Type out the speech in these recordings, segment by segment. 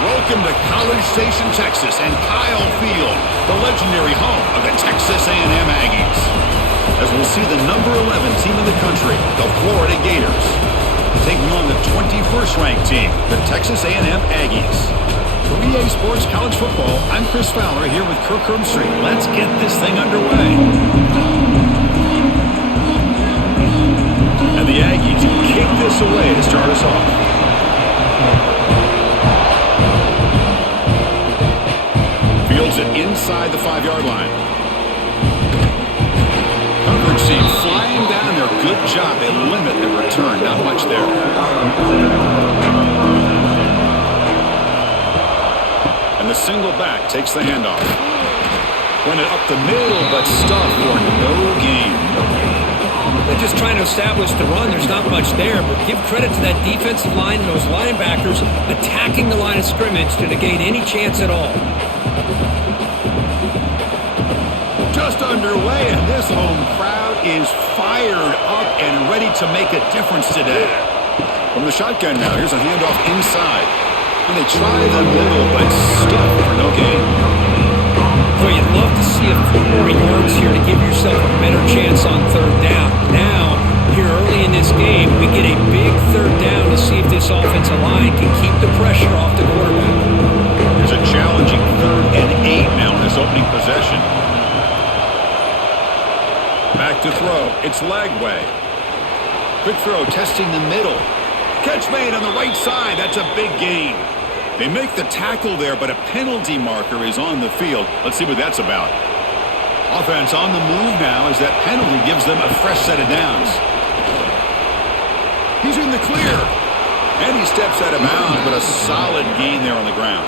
Welcome to College Station, Texas, and Kyle Field, the legendary home of the Texas A&M Aggies. As we'll see the number 11 team in the country, the Florida Gators, taking on the 21st ranked team, the Texas A&M Aggies. For EA Sports College Football, I'm Chris Fowler here with Kirk Herbstreit. Let's get this thing underway. And the Aggies kick this away to start us off. Fields it inside the 5-yard line. Coverage team flying down there. Good job. They limit the return. Not much there. And the single back takes the handoff. Went it up the middle, but stuffed for no gain. They're just trying to establish the run. There's not much there, but give credit to that defensive line and those linebackers attacking the line of scrimmage to negate any chance at all. Just underway, and this home crowd is fired up and ready to make a difference today. From the shotgun now, here's a handoff inside. And they try the middle, but stuck for no gain. Well, you'd love to see a few more yards here to give yourself a better chance on third down. Now, here early in this game, we get a big third down to see if this offensive line can keep the pressure off the quarterback. There's a challenging 3rd and 8 now in this opening possession. Back to throw. It's Lagway. Quick throw, testing the middle. Catch made on the right side. That's a big gain. They make the tackle there, but a penalty marker is on the field. Let's see what that's about. Offense on the move now as that penalty gives them a fresh set of downs. He's in the clear. And he steps out of bounds, but a solid gain there on the ground.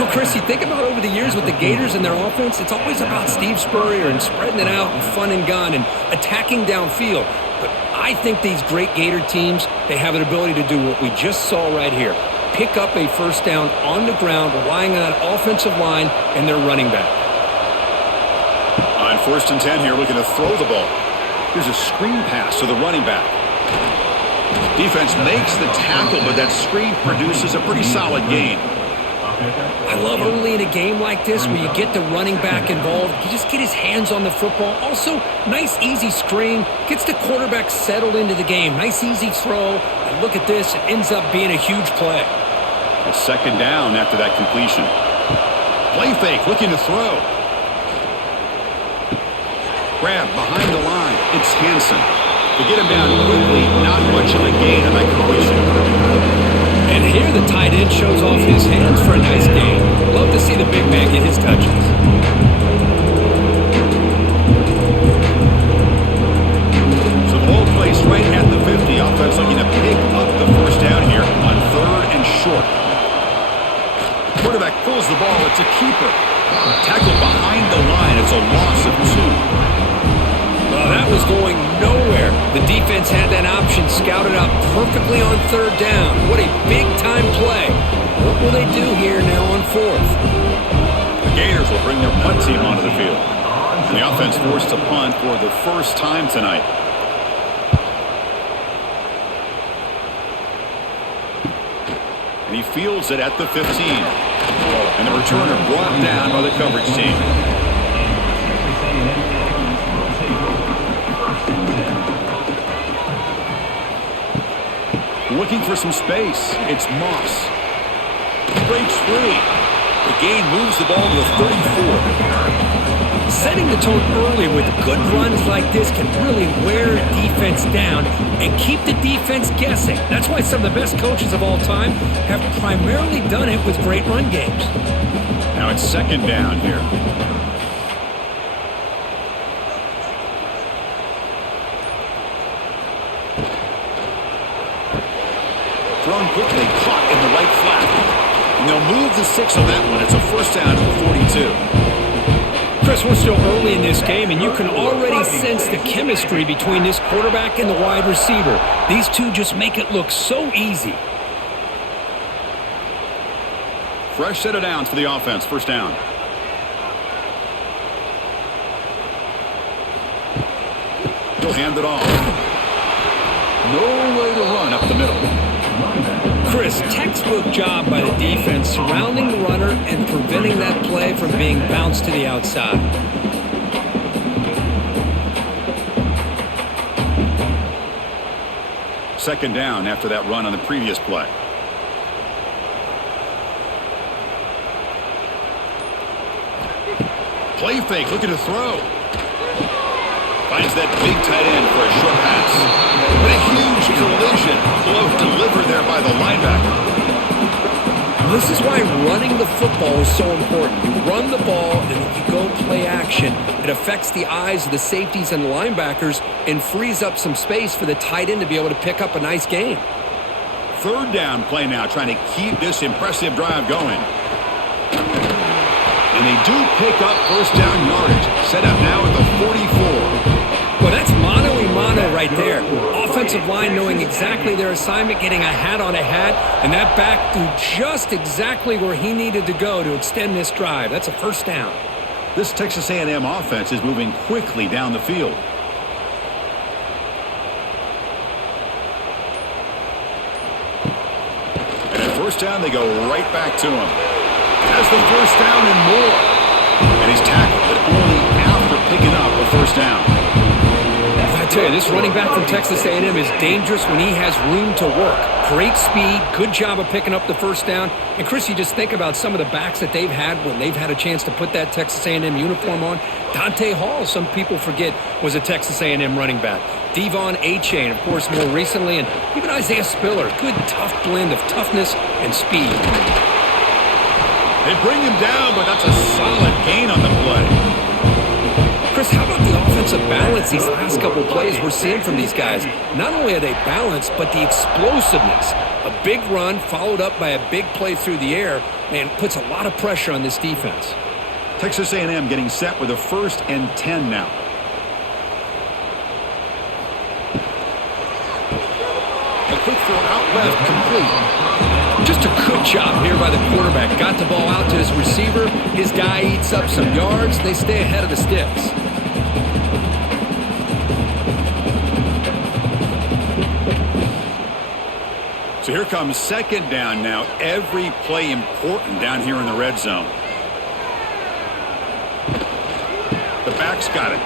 Well, Chris, you think about over the years with the Gators and their offense, it's always about Steve Spurrier and spreading it out and fun and gun and attacking downfield. But I think these great Gator teams, they have an ability to do what we just saw right here. Pick up a first down on the ground, relying on that offensive line and their running back. On 1st and 10 here, looking to throw the ball. Here's a screen pass to the running back. Defense makes the tackle, but that screen produces a pretty solid gain. I love early in a game like this where you get the running back involved. You just get his hands on the football. Also, nice, easy screen. Gets the quarterback settled into the game. Nice, easy throw. And look at this. It ends up being a huge play. A 2nd down after that completion. Play fake, looking to throw. Grab behind the line. It's Hansen. To get him down quickly, not much of a gain on that completion. And here the tight end shows off his hands for a nice gain. Love to see the big man get his touches. So the ball placed right at the 50. Offense looking to pick up the first down here on 3rd and short. Quarterback pulls the ball. It's a keeper. Tackled behind the line. It's a loss of 2. Well, that was going nowhere. The defense had that option scouted out perfectly on 3rd down. What a big-time play. What will they do here now on 4th? The Gators will bring their punt team onto the field. And the offense forced to punt for the first time tonight. And he fields it at the 15. And the returner brought down by the coverage team. Looking for some space. It's Moss. Breaks free. The gain moves the ball to the 34. Setting the tone early with good runs like this can really wear a defense down and keep the defense guessing. That's why some of the best coaches of all time have primarily done it with great run games. Now it's 2nd down here. Thrown quickly, caught in the right flat. And they'll move the 6 on that one. It's a first down to the 42. Chris, we're still early in this game, and you can already sense the chemistry between this quarterback and the wide receiver. These two just make it look so easy. Fresh set of downs for the offense. First down. He'll hand it off. No way to run up the middle. Chris, textbook job by the defense surrounding the runner and preventing that play from being bounced to the outside. Second down after that run on the previous play. Play fake, looking to throw. Finds that big tight end for a short pass. But a huge collision. Blow delivered there by the linebacker. This is why running the football is so important. You run the ball and then you go play action. It affects the eyes of the safeties and the linebackers and frees up some space for the tight end to be able to pick up a nice gain. Third down play now, trying to keep this impressive drive going. And they do pick up first down yardage. Set up now at the 44. Well, that's mano-a-mano right there. Offensive line knowing exactly their assignment, getting a hat on a hat, and that back threw just exactly where he needed to go to extend this drive. That's a first down. This Texas A&M offense is moving quickly down the field. And at first down, they go right back to him. Has the first down and more. And he's tackled, but only after picking up a first down. I tell you, this running back from Texas A&M is dangerous when he has room to work. Great speed, good job of picking up the first down. And Chris, you just think about some of the backs that they've had when they've had a chance to put that Texas A&M uniform on. Dante Hall, some people forget, was a Texas A&M running back. Devon Achane, of course, more recently, and even Isaiah Spiller. Good, tough blend of toughness and speed. They bring him down, but that's a solid gain on the play. Chris, how about the offensive balance these last couple of plays we're seeing from these guys? Not only are they balanced, but the explosiveness. A big run followed up by a big play through the air, man, puts a lot of pressure on this defense. Texas A&M getting set with a 1st and 10 now. A quick throw out left, complete. Just a good job here by the quarterback. Got the ball out to his receiver. His guy eats up some yards. They stay ahead of the sticks. So here comes second down now. Every play important down here in the red zone. The back's got it.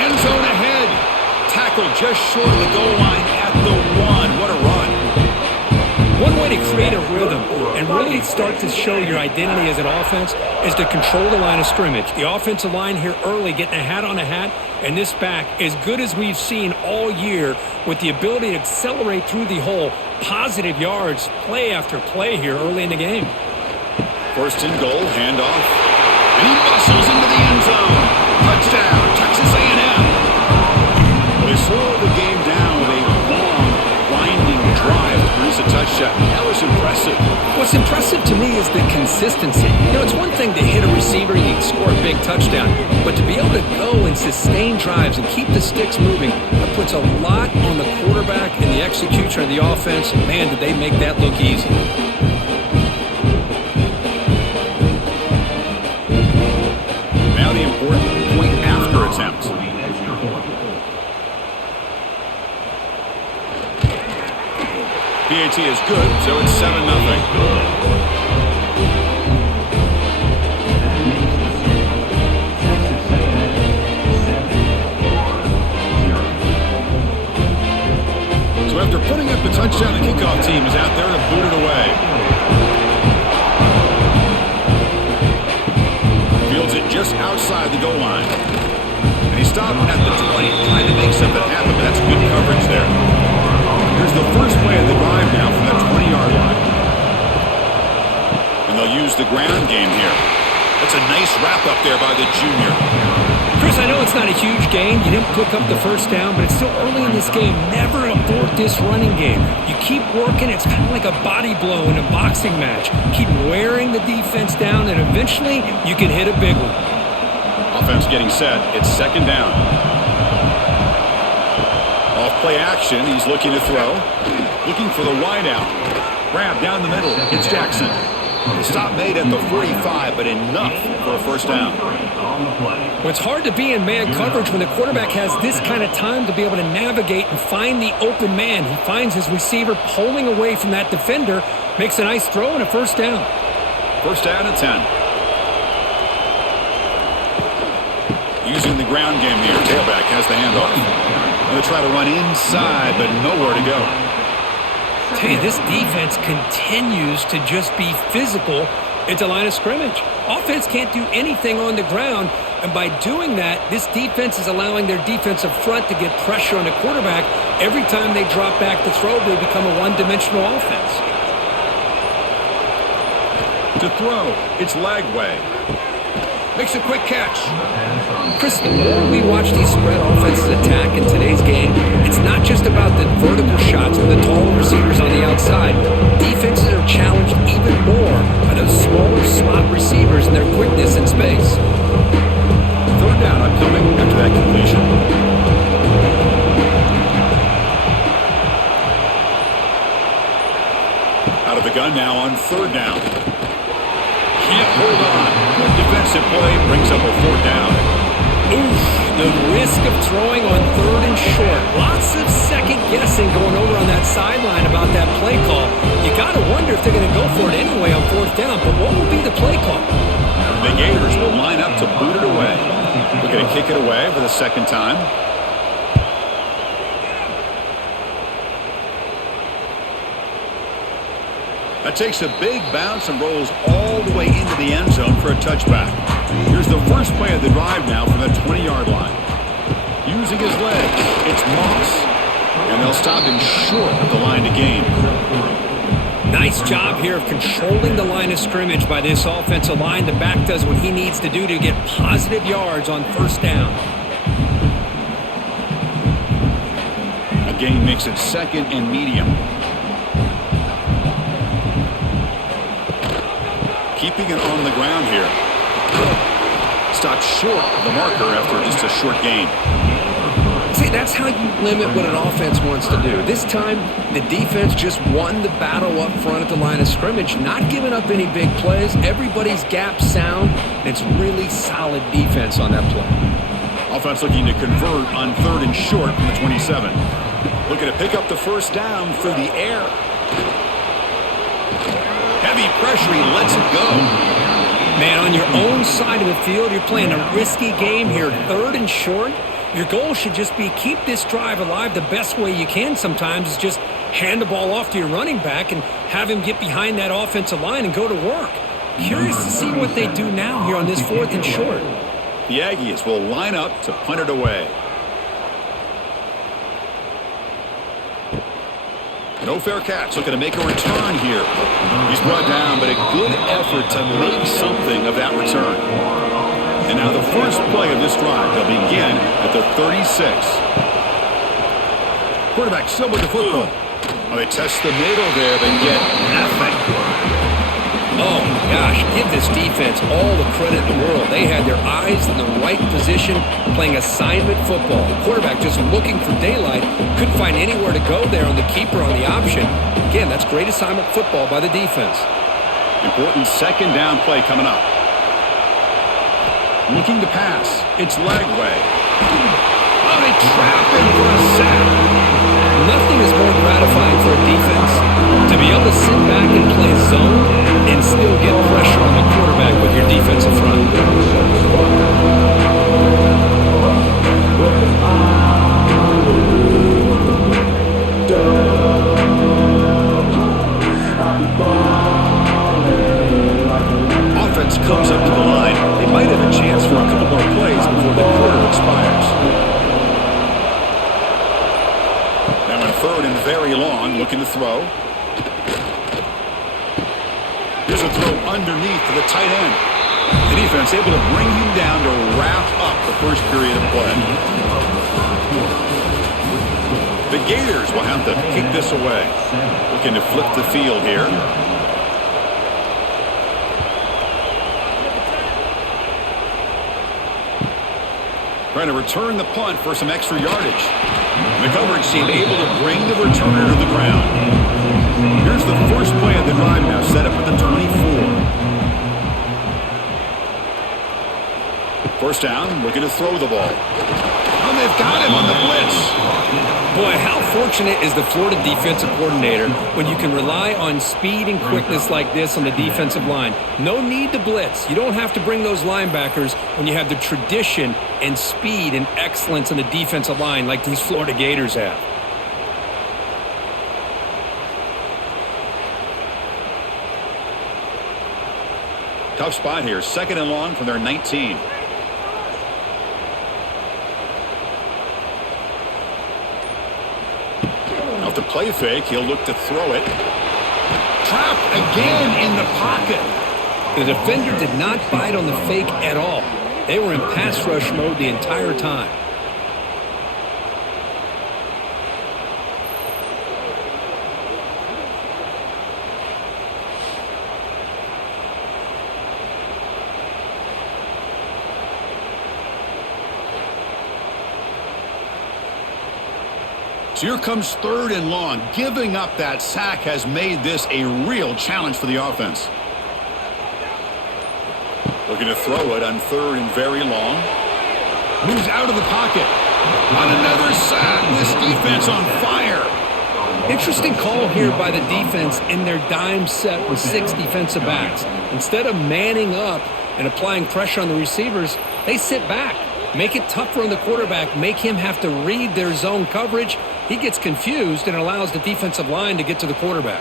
End zone ahead. Tackled just short of the goal line at the 1. What a run. One way to create a rhythm and really start to show your identity as an offense is to control the line of scrimmage. The offensive line here early getting a hat on a hat, and this back, as good as we've seen all year, with the ability to accelerate through the hole, positive yards, play after play here early in the game. 1st and goal, handoff. And he bustles into the end zone. Touchdown, Texas A&M. Well, they slowed the game down with a long, winding drive to produce a touchdown. That was impressive. What's impressive to me is the consistency. You know, it's one thing to hit a receiver and you can score a big touchdown, but to be able to go and sustain drives and keep the sticks moving, that puts a lot on the quarterback and the execution of the offense. Man, did they make that look easy. Now the important point after attempt. PAT is good, so it's 7-0. So after putting up the touchdown, the kickoff team is out there to boot it away. Fields it just outside the goal line. And he stopped at the 20, trying to make something happen, but that's good coverage there. Here's the first play of the drive now from that 20-yard line. And they'll use the ground game here. That's a nice wrap-up there by the junior. Chris, I know it's not a huge gain. You didn't pick up the first down, but it's still early in this game. Never abort this running game. You keep working. It's kind of like a body blow in a boxing match. Keep wearing the defense down, and eventually you can hit a big one. Offense getting set. It's second down. Off play action. He's looking to throw. Looking for the wide out. Grab down the middle. It's Jackson. Stop made at the 45, but enough for a first down. Well, it's hard to be in man coverage when the quarterback has this kind of time to be able to navigate and find the open man. He finds his receiver pulling away from that defender, makes a nice throw and a first down. First down at 10. Using the ground game here. Tailback has the handoff. Going to try to run inside, but nowhere to go. Tell you, this defense continues to just be physical at the line of scrimmage. Offense can't do anything on the ground, and by doing that, this defense is allowing their defensive front to get pressure on the quarterback. Every time they drop back to throw, they become a one-dimensional offense. To throw, it's Lagway. Makes a quick catch. Chris, the more we watch these spread offenses attack in today's game, it's not just about the vertical shots with the taller receivers on the outside. Defenses are challenged even more by those smaller slot receivers and their quickness in space. Third down upcoming after that completion. Out of the gun now on third down. Can't hold on. Good defensive play brings up a fourth down. Oof, the risk of throwing on third and short. Lots of second guessing going over on that sideline about that play call. You got to wonder if they're going to go for it anyway on fourth down, but what will be the play call? The Gators will line up to boot it away. We're going to kick it away for the second time. That takes a big bounce and rolls all the way into the end zone for a touchback. Here's the first play of the drive now from the 20-yard line. Using his legs, it's Moss. And they'll stop him short of the line to gain. Nice job here of controlling the line of scrimmage by this offensive line. The back does what he needs to do to get positive yards on first down. A gain makes it second and medium. Keeping it on the ground here. Stopped short of the marker after just a short gain. See, that's how you limit what an offense wants to do. This time, the defense just won the battle up front at the line of scrimmage, not giving up any big plays. Everybody's gap sound. It's really solid defense on that play. Offense looking to convert on third and short from the 27. Looking to pick up the first down through the air. Heavy pressure, he lets it go. Man, on your own side of the field, you're playing a risky game here. Third and short. Your goal should just be keep this drive alive the best way you can sometimes is just hand the ball off to your running back and have him get behind that offensive line and go to work. Curious to see what they do now here on this fourth and short. The Aggies will line up to punt it away. No fair catch, looking to make a return here. He's brought down, but a good effort to make something of that return. And now the first play of this drive, they'll begin at the 36. Quarterback still with the football. Well, they test the middle there, but get nothing. Oh, my gosh, give this defense all the credit in the world. They had their eyes in the right position, playing assignment football. The quarterback just looking for daylight, couldn't find anywhere to go there on the keeper on the option. Again, that's great assignment football by the defense. Important second down play coming up. Looking to pass. It's Lagway. Oh, they trap him for a sack. Nothing is more gratifying for a defense to be able to sit back and play zone and still get pressure on the quarterback with your defensive front. Offense comes up to the line. They might have a chance for a couple more plays before the quarter expires. Now in third and very long, looking to throw. Here's a throw underneath to the tight end. The defense able to bring him down to wrap up the first period of play. The Gators will have to kick this away. Looking to flip the field here. Trying to return the punt for some extra yardage. The coverage team able to bring the returner to the ground. Here's the first play of the drive now, set up at the 24. First down, looking to throw the ball. Oh, they've got him on the blitz. Boy, how fortunate is the Florida defensive coordinator when you can rely on speed and quickness like this on the defensive line. No need to blitz. You don't have to bring those linebackers when you have the tradition and speed and excellence on the defensive line like these Florida Gators have. Tough spot here. 2nd and long from their 19. Off the play fake, he'll look to throw it. Trapped again in the pocket. The defender did not bite on the fake at all. They were in pass rush mode the entire time. So here comes 3rd and long. Giving up that sack has made this a real challenge for the offense. Looking to throw it on 3rd and very long. Moves out of the pocket. On another sack. This defense on fire. Interesting call here by the defense in their dime set with 6 defensive backs. Instead of manning up and applying pressure on the receivers, they sit back. Make it tougher on the quarterback. Make him have to read their zone coverage. He gets confused and allows the defensive line to get to the quarterback.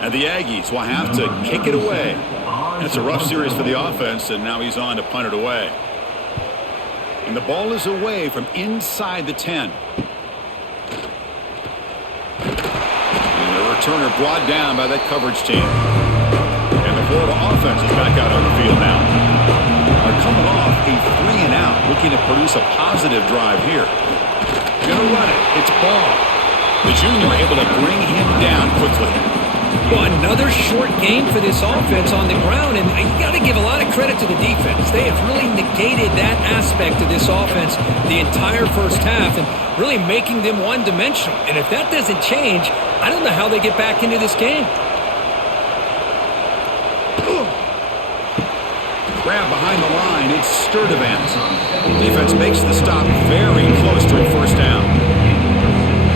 And the Aggies will have to kick it away. It's a rough series for the offense, and now he's on to punt it away. And the ball is away from inside the 10. And the returner brought down by that coverage team. And the Florida offense is back out on the field now. They're coming off a 3-and-out, looking to produce a positive drive here. Gonna run it. It's Ball. The junior able to bring him down quickly. Well, another short game for this offense on the ground, and you got to give a lot of credit to the defense. They have really negated that aspect of this offense the entire first half and really making them one-dimensional. And if that doesn't change, I don't know how they get back into this game. Grab behind the line. It's Sturdivant. Defense makes the stop very close to a first down.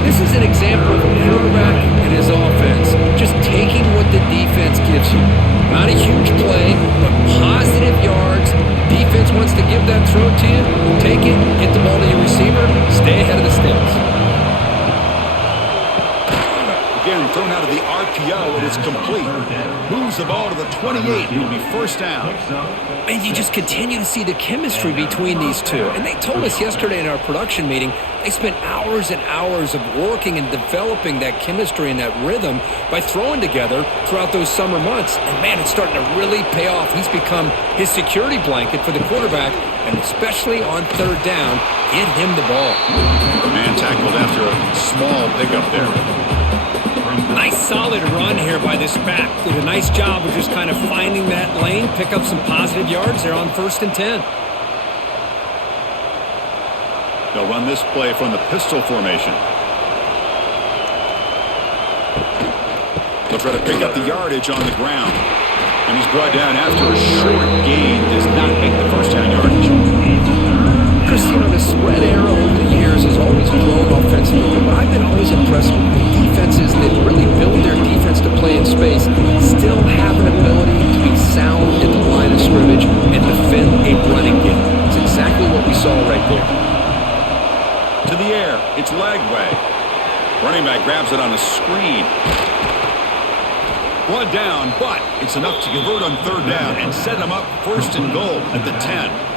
This is an example of a quarterback and his offense just taking what the defense gives you. Not a huge play, but positive yards. Defense wants to give that throw to you. Take it, get the ball to your receiver, stay ahead of the sticks. Again, thrown out of the RPO, and it's complete. Moves the ball to the 28. It'll be first down. And you just continue to see the chemistry between these two. And they told us yesterday in our production meeting, they spent hours and hours of working and developing that chemistry and that rhythm by throwing together throughout those summer months. And man, it's starting to really pay off. He's become his security blanket for the quarterback, and especially on 3rd down, get him the ball. Man tackled after a small pickup there. Nice solid run here by this back. Did a nice job of just kind of finding that lane, pick up some positive yards there on 1st and 10. They'll run this play from the pistol formation. They'll try to pick up the yardage on the ground. And he's brought down after a short gain. Does not make the first down yardage. Chris, the spread era over the years has always grown offensively, but I've been always impressed with the defenses that really build their defense to play in space, still have an ability to be sound at the line of scrimmage and defend a running game. It's exactly what we saw right there. To the air, it's Lagway. Running back grabs it on a screen. Blood down, but it's enough to convert on 3rd down and set them up 1st and goal at the 10.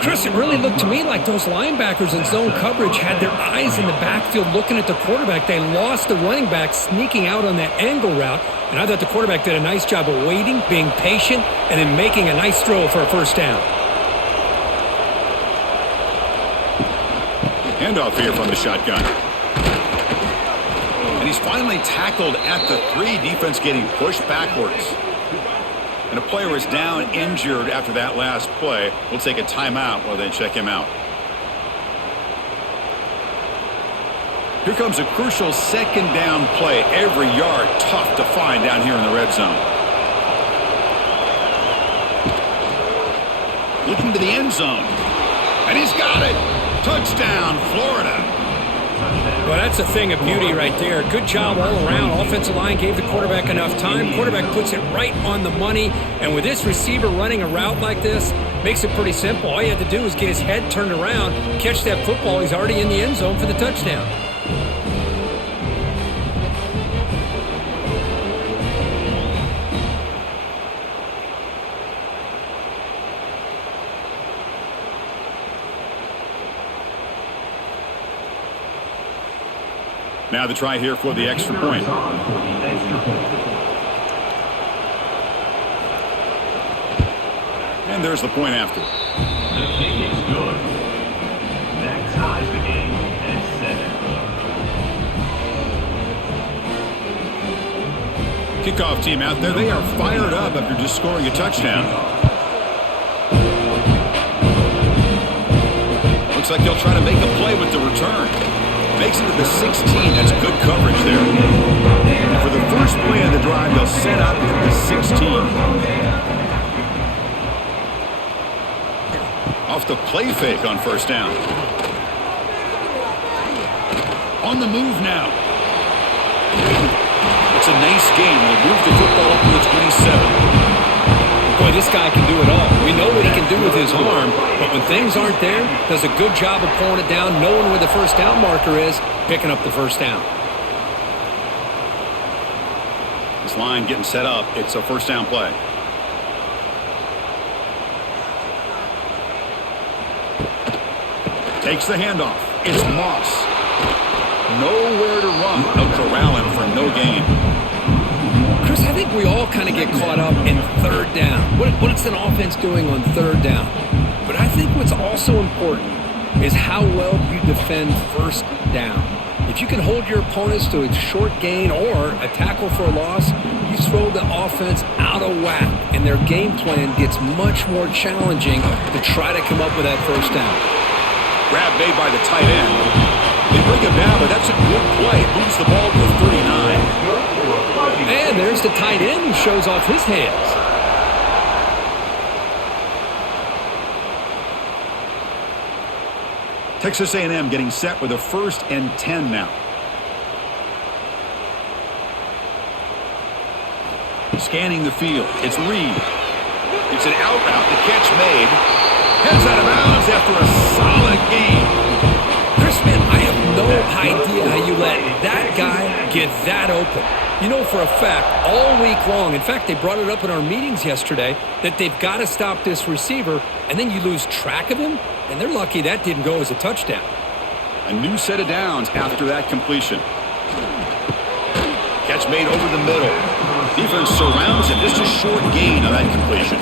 Chris, it really looked to me like those linebackers in zone coverage had their eyes in the backfield looking at the quarterback. They lost the running back sneaking out on that angle route, and I thought the quarterback did a nice job of waiting, being patient, and then making a nice throw for a first down. Handoff here from the shotgun. And he's finally tackled at the 3. Defense getting pushed backwards. And a player is down injured after that last play. We'll take a timeout while they check him out. Here comes a crucial 2nd down play. Every yard tough to find down here in the red zone. looking to the end zone. And he's got it. Touchdown, Florida. Well, that's a thing of beauty right there. Good job all around. Offensive line gave the quarterback enough time. Quarterback puts it right on the money. And with this receiver running a route like this, makes it pretty simple. All you had to do was get his head turned around, catch that football. He's already in the end zone for the touchdown. Now the try here for the extra point. And there's the point after. The kick is good. That ties the game at 7. Kickoff team out there. They are fired up after just scoring a touchdown. Looks like he'll try to make a play with the return. Makes it to the 16. That's good coverage there. For the first play of the drive, they'll set up at the 16. Off the play fake on first down. On the move now. It's a nice game. They'll move the football up to the 27. Boy, this guy can do it all. We know what he can do with his arm, but when things aren't there, does a good job of pulling it down, knowing where the first down marker is, picking up the first down. This line getting set up. It's a first down play. Takes the handoff. It's Moss. Nowhere to run. No corral him for no gain. Chris, I think we all kind of get caught up in third down. What's an offense doing on third down? But I think what's also important is how well you defend first down. If you can hold your opponents to a short gain or a tackle for a loss, you throw the offense out of whack, and their game plan gets much more challenging to try to come up with that first down. Grab made by the tight end. They bring him down, but that's a good play. Moves the ball to the 39. And there's the tight end who shows off his hands. Texas A&M getting set with a 1st and 10 now. Scanning the field. It's Reed. It's an out route. The catch made. Heads out of bounds after a solid game. Chris, man, I have no idea how you let that guy get that open. You know for a fact, all week long, in fact, they brought it up in our meetings yesterday, that they've got to stop this receiver, and then you lose track of him, and they're lucky that didn't go as a touchdown. A new set of downs after that completion. Catch made over the middle. Defense surrounds him. Just a short gain on that completion.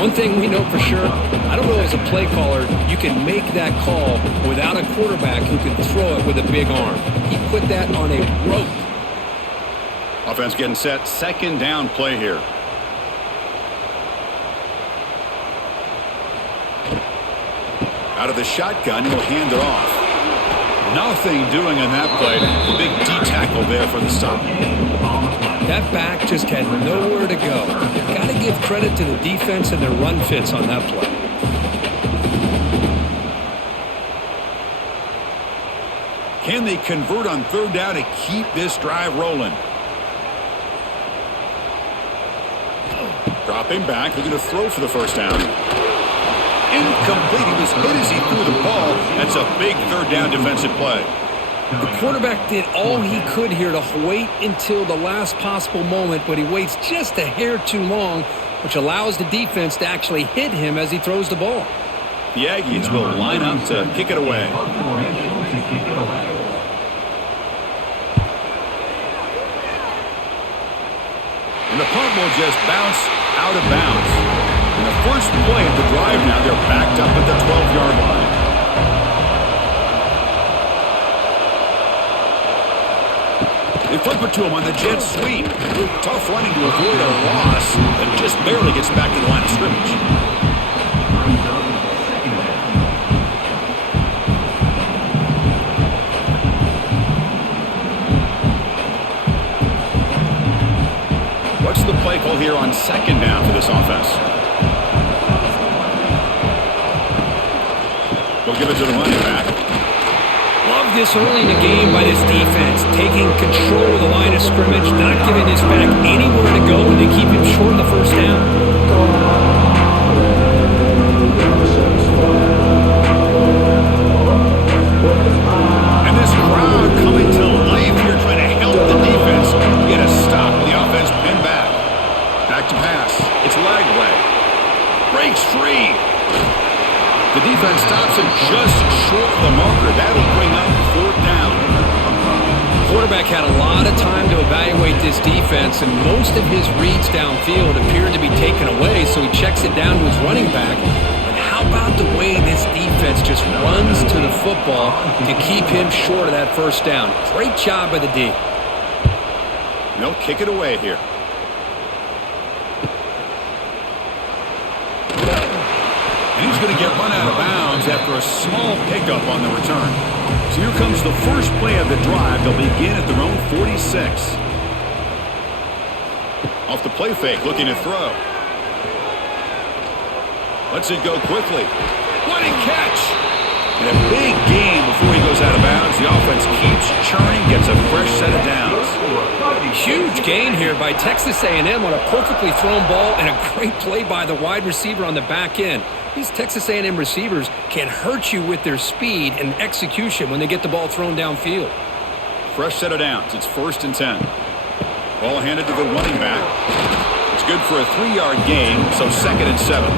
One thing we know for sure, I don't know as a play caller, you can make that call without a quarterback who can throw it with a big arm. He put that on a rope. Offense getting set. 2nd down play here. Out of the shotgun, he'll hand it off. Nothing doing on that play. The big D-tackle there for the stop. That back just had nowhere to go. Got to give credit to the defense and their run fits on that play. Can they convert on 3rd down to keep this drive rolling? Dropping back, looking to throw for the first down. Incomplete. He was hit as he threw the ball. That's a big 3rd down defensive play. The quarterback did all he could here to wait until the last possible moment, but he waits just a hair too long, which allows the defense to actually hit him as he throws the ball. The Aggies will line up to kick it away. And the punt will just bounce out of bounds. And the first play of the drive now, they're backed up at the 12-yard line. They flip it to him on the jet sweep. Tough running to avoid a loss, but just barely gets back to the line of scrimmage. What's the play call here on 2nd down for this offense? They'll give it to the running back. Love this early in the game by this defense, taking control of the line of scrimmage, not giving this back anywhere to go, and they keep him short of the first down. And this crowd coming to life here, trying to help the defense get a stop. The offense pinned back. Back to pass. It's Lagway. Breaks free. The defense stops him just short of the marker. That'll bring up 4th down. Quarterback had a lot of time to evaluate this defense, and most of his reads downfield appeared to be taken away, so he checks it down to his running back. But how about the way this defense just runs to the football to keep him short of that first down? Great job by the D. They'll kick it away here. And he's going to get run out of bounds after a small pickup on the return. So here comes the first play of the drive. They'll begin at their own 46. Off the play fake, looking to throw. Lets it go quickly. What a catch! And a big gain before he goes out of bounds. The offense keeps churning, gets a fresh set of downs. Huge gain here by Texas A&M on a perfectly thrown ball and a great play by the wide receiver on the back end. These Texas A&M receivers can hurt you with their speed and execution when they get the ball thrown downfield. Fresh set of downs. It's 1st and 10. Ball handed to the running back. It's good for a 3-yard gain, so 2nd and 7.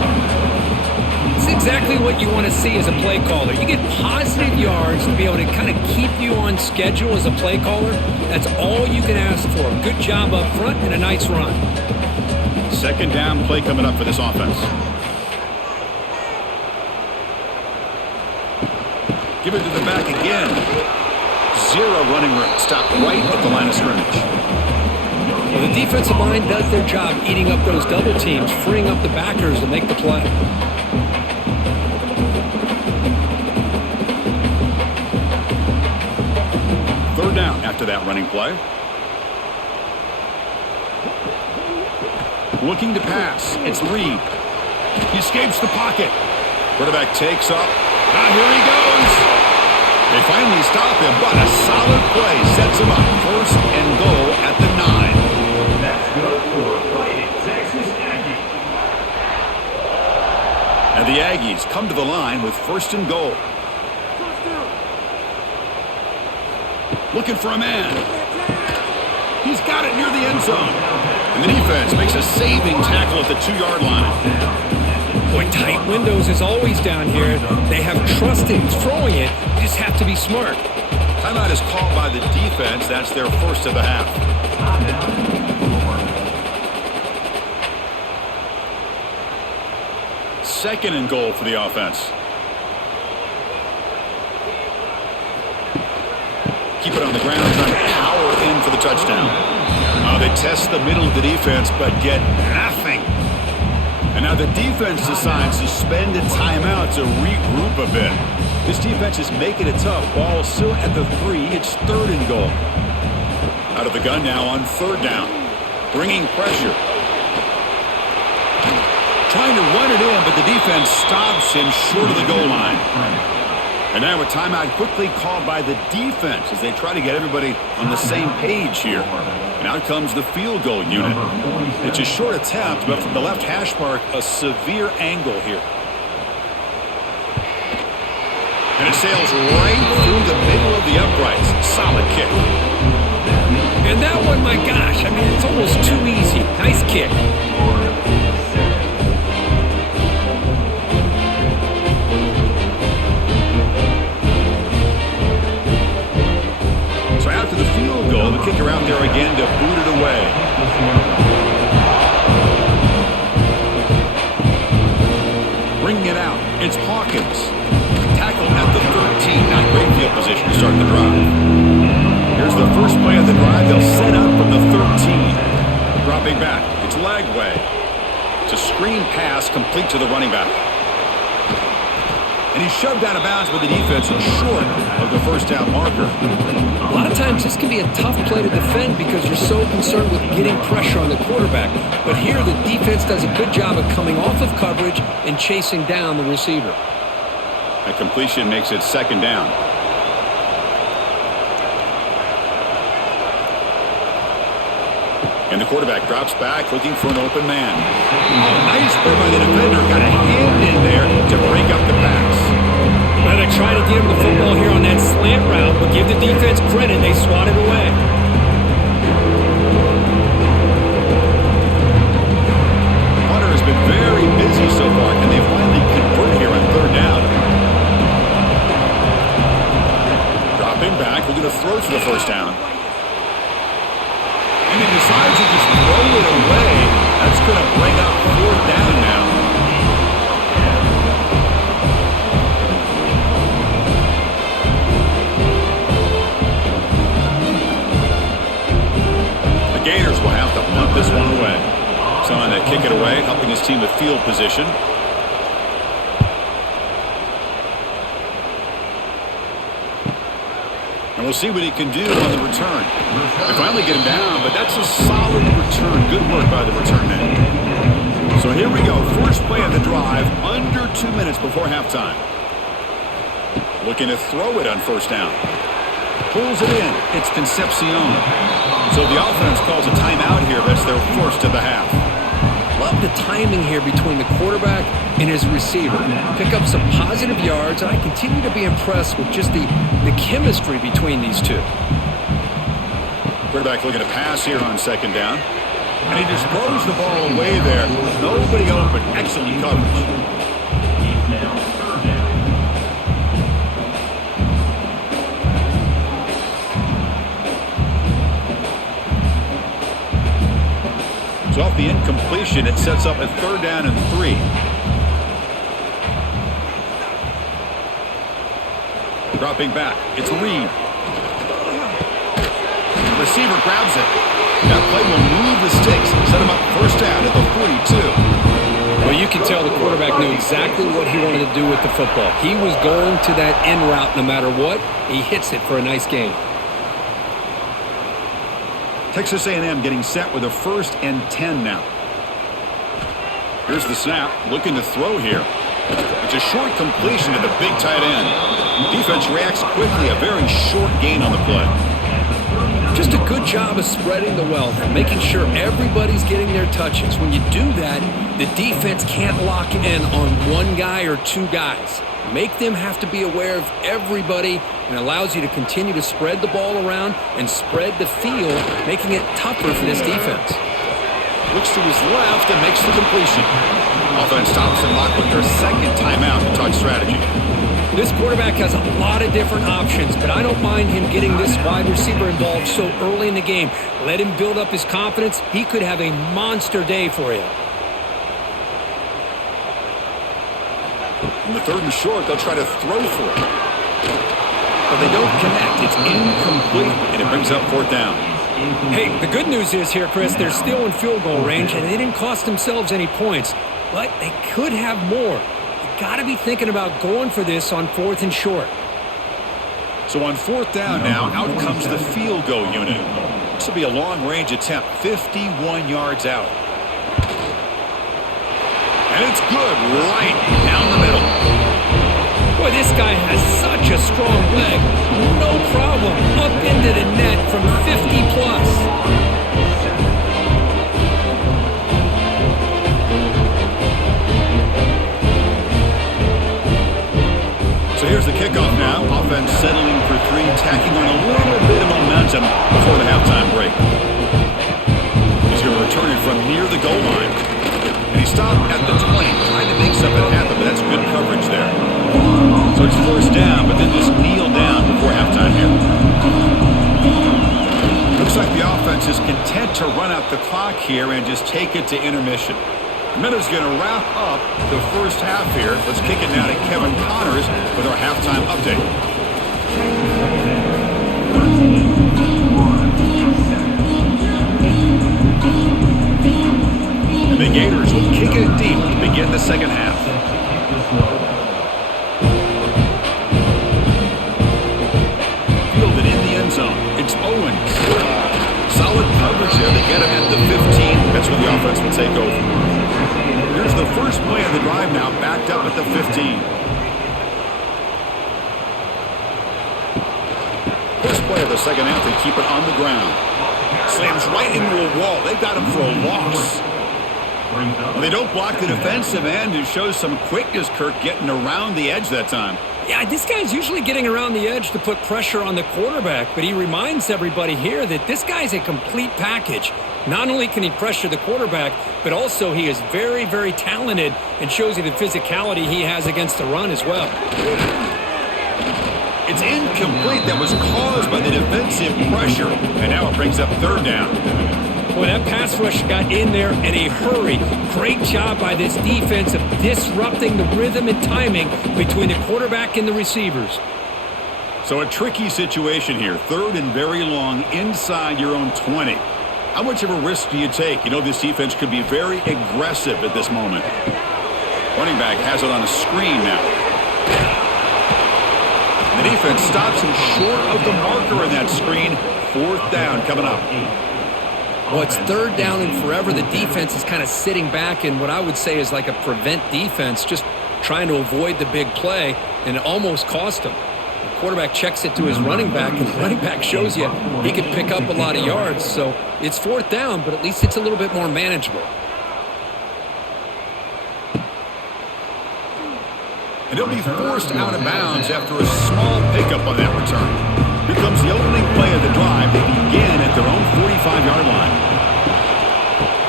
It's exactly what you want to see as a play caller. You get positive yards to be able to kind of keep you on schedule as a play caller. That's all you can ask for. Good job up front and a nice run. 2nd down play coming up for this offense. Give it to the back again. 0 running room. Stopped right at the line of scrimmage. Well, the defensive line does their job eating up those double teams, freeing up the backers to make the play. Third down after that running play. Looking to pass. It's Reed. He escapes the pocket. Quarterback takes up. Here he goes. They finally stop him, but a solid play sets him up. 1st and goal at the 9. That's good for Fighting Texas Aggies. And the Aggies come to the line with 1st and goal. Looking for a man. He's got it near the end zone. And the defense makes a saving tackle at the 2-yard line. Boy, tight windows is always down here. They have trust in throwing it. You just have to be smart. Timeout is called by the defense. That's their first of the half. 2nd and goal for the offense. Keep it on the ground, trying to power in for the touchdown. They test the middle of the defense, but get nothing. And now the defense decides to spend a timeout to regroup a bit. This defense is making it tough. Ball still at the 3. It's 3rd and goal. Out of the gun now on 3rd down. Bringing pressure. Trying to run it in, but the defense stops him short of the goal line. And now a timeout quickly called by the defense as they try to get everybody on the same page here. And out comes the field goal unit. It's a short attempt, but from the left hash mark, a severe angle here. And it sails right through the middle of the uprights. Solid kick. And that one, my gosh, I mean, it's almost too easy. Nice kick. So after the field goal, the kicker out there again to boot it away. Bringing it out, it's Hawkins. Tackled at the 13. Not great field position to start the drive. Here's the first play of the drive. They'll set up from the 13. Dropping back, it's Lagway. It's a screen pass complete to the running back. And he's shoved out of bounds by the defense and short of the first down marker. A lot of times this can be a tough play to defend because you're so concerned with getting pressure on the quarterback. But here the defense does a good job of coming off of coverage and chasing down the receiver. A completion makes it second down. And the quarterback drops back looking for an open man. Oh, nice play by the defender. Got a hand in there to break up the pass. Well, they try to get him the football here on that slant route, but give the defense credit. They swatted away. Hunter has been very busy so far. Can they finally convert here on third down? Dropping back, looking to throw for the first down. And he decides to just throw it away. That's going to bring up fourth down now. The Gators will have to punt this one away. Someone to kick it away, helping his team with field position. And we'll see what he can do on the return. They finally get him down, but that's a solid return. Good work by the return man. So here we go. First play of the drive, under 2 minutes before halftime. Looking to throw it on first down. Pulls it in. It's Concepcion. So the offense calls a timeout here as their first of the half. Love the timing here between the quarterback and his receiver. Pick up some positive yards, and I continue to be impressed with just the chemistry between these two. Quarterback looking to pass here on second down. And he just throws the ball away there. Nobody open. Excellent coverage. So off the incompletion, it sets up a third down and 3. Dropping back, it's Reed. The receiver grabs it. That play will move the sticks, set him up first down at the 42. Well, you can tell the quarterback knew exactly what he wanted to do with the football. He was going to that end route no matter what. He hits it for a nice gain. Texas A&M getting set with a 1st and 10 now. Here's the snap, looking to throw here. It's a short completion to the big tight end. Defense reacts quickly, a very short gain on the play. Just a good job of spreading the wealth, making sure everybody's getting their touches. When you do that, the defense can't lock in on one guy or two guys. Make them have to be aware of everybody, and allows you to continue to spread the ball around and spread the field, making it tougher for this defense. Looks to his left and makes the completion. Offense stops and lock with their second timeout to talk strategy. This quarterback has a lot of different options, but I don't mind him getting this wide receiver involved so early in the game. Let him build up his confidence. He could have a monster day for you. In the 3rd and short, they'll try to throw for it. But they don't connect. It's incomplete, and it brings up 4th down. Hey, the good news is here, Chris, they're still in field goal range, and they didn't cost themselves any points, but they could have more. Got to be thinking about going for this on 4th and short. So on 4th down now, out comes the field goal unit. This will be a long-range attempt, 51 yards out. And it's good, right down the middle. Boy, this guy has such a strong leg. No problem. Up into the net from 50-plus. So here's the kickoff now. Offense settling for 3, tacking on a little bit of momentum before the halftime break. He's going to return it from near the goal line. And he stopped at the 20, trying to make something happen, but that's good coverage there. So it's 1st down, but then just kneel down before halftime here. Looks like the offense is content to run out the clock here and just take it to intermission. Miller's going to wrap up the first half here. Let's kick it now to Kevin Connors with our halftime update. And the Gators will kick it deep to begin the second half. Fielded in the end zone. It's Owens. Solid coverage there. They get him at the 15. That's where the offense will take over. Here's the first play of the drive now, backed up at the 15. play of the second half. They keep it on the ground. Slams right into a wall. They've got him for a loss. Well, they don't block the defensive end, who shows some quickness, Kirk, getting around the edge that time. Yeah, this guy's usually getting around the edge to put pressure on the quarterback, but he reminds everybody here that this guy's a complete package. Not only can he pressure the quarterback, but also he is very, very talented and shows you the physicality he has against the run as well. It's incomplete. That was caused by the defensive pressure, and now it brings up third down. Boy, that pass rush got in there in a hurry. Great job by this defense of disrupting the rhythm and timing between the quarterback and the receivers. So a tricky situation here. Third and very long inside your own 20. How much of a risk do you take? You know, this defense could be very aggressive at this moment. Running back has it on a screen now. The defense stops him short of the marker in that screen. Fourth down coming up. Well, it's third down and forever. The defense is kind of sitting back in what I would say is like a prevent defense, just trying to avoid the big play, and it almost cost him. The quarterback checks it to his running back, and the running back shows you he can pick up a lot of yards. So it's fourth down, but at least it's a little bit more manageable. And he'll be forced out of bounds after a small pickup on that return. Here comes the opening play of the drive. They begin at their own 45-yard line.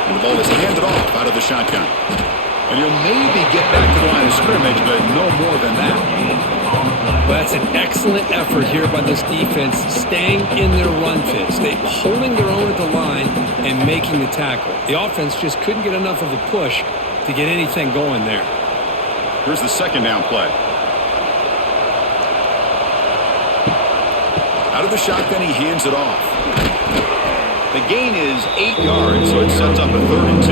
And the ball is handed off out of the shotgun. And he'll maybe get back to the line of scrimmage, but no more than that. Well, that's an excellent effort here by this defense, staying in their run fits. They holding their own at the line and making the tackle. The offense just couldn't get enough of a push to get anything going there. Here's the second down play. Out of the shotgun, he hands it off. The gain is 8 yards, so it sets up a 3rd and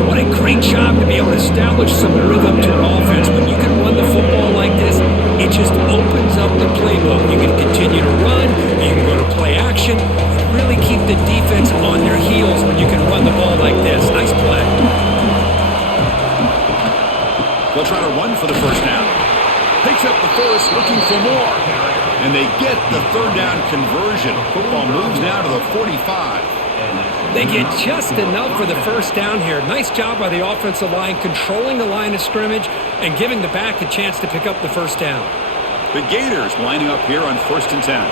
2. What a great job to be able to establish some rhythm to an offense. When you can run the football like this, it just opens up the playbook. You can continue to run, you can go to play action, and really keep the defense on their heels when you can run the ball like this. Nice play. They'll try to run for the first down. Picks up the first, looking for more. And they get the third down conversion. Football moves now to the 45. They get just enough for the first down here. Nice job by the offensive line, controlling the line of scrimmage and giving the back a chance to pick up the first down. The Gators lining up here on 1st and 10.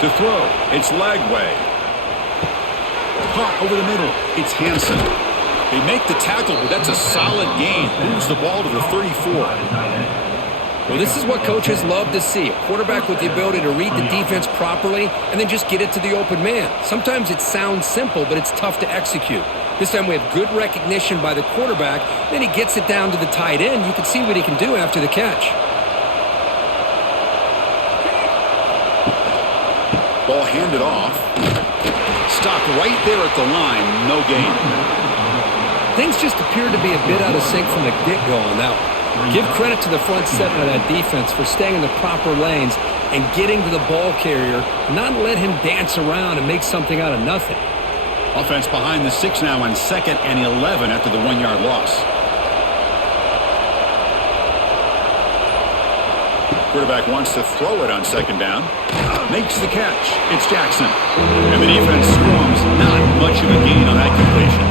To throw, it's Lagway. Caught over the middle, it's Hansen. They make the tackle, but that's a solid gain. Moves the ball to the 34. Well, this is what coaches love to see. A quarterback with the ability to read the defense properly and then just get it to the open man. Sometimes it sounds simple, but it's tough to execute. This time we have good recognition by the quarterback. Then he gets it down to the tight end. You can see what he can do after the catch. Ball handed off. Stopped right there at the line. No gain. Things just appeared to be a bit out of sync from the get-go on that one. Give credit to the front seven of that defense for staying in the proper lanes and getting to the ball carrier, not let him dance around and make something out of nothing. Offense behind the 6 now on 2nd and 11 after the 1-yard loss. Quarterback wants to throw it on 2nd down. Makes the catch. It's Jackson. And the defense swarms. Not much of a gain on that completion.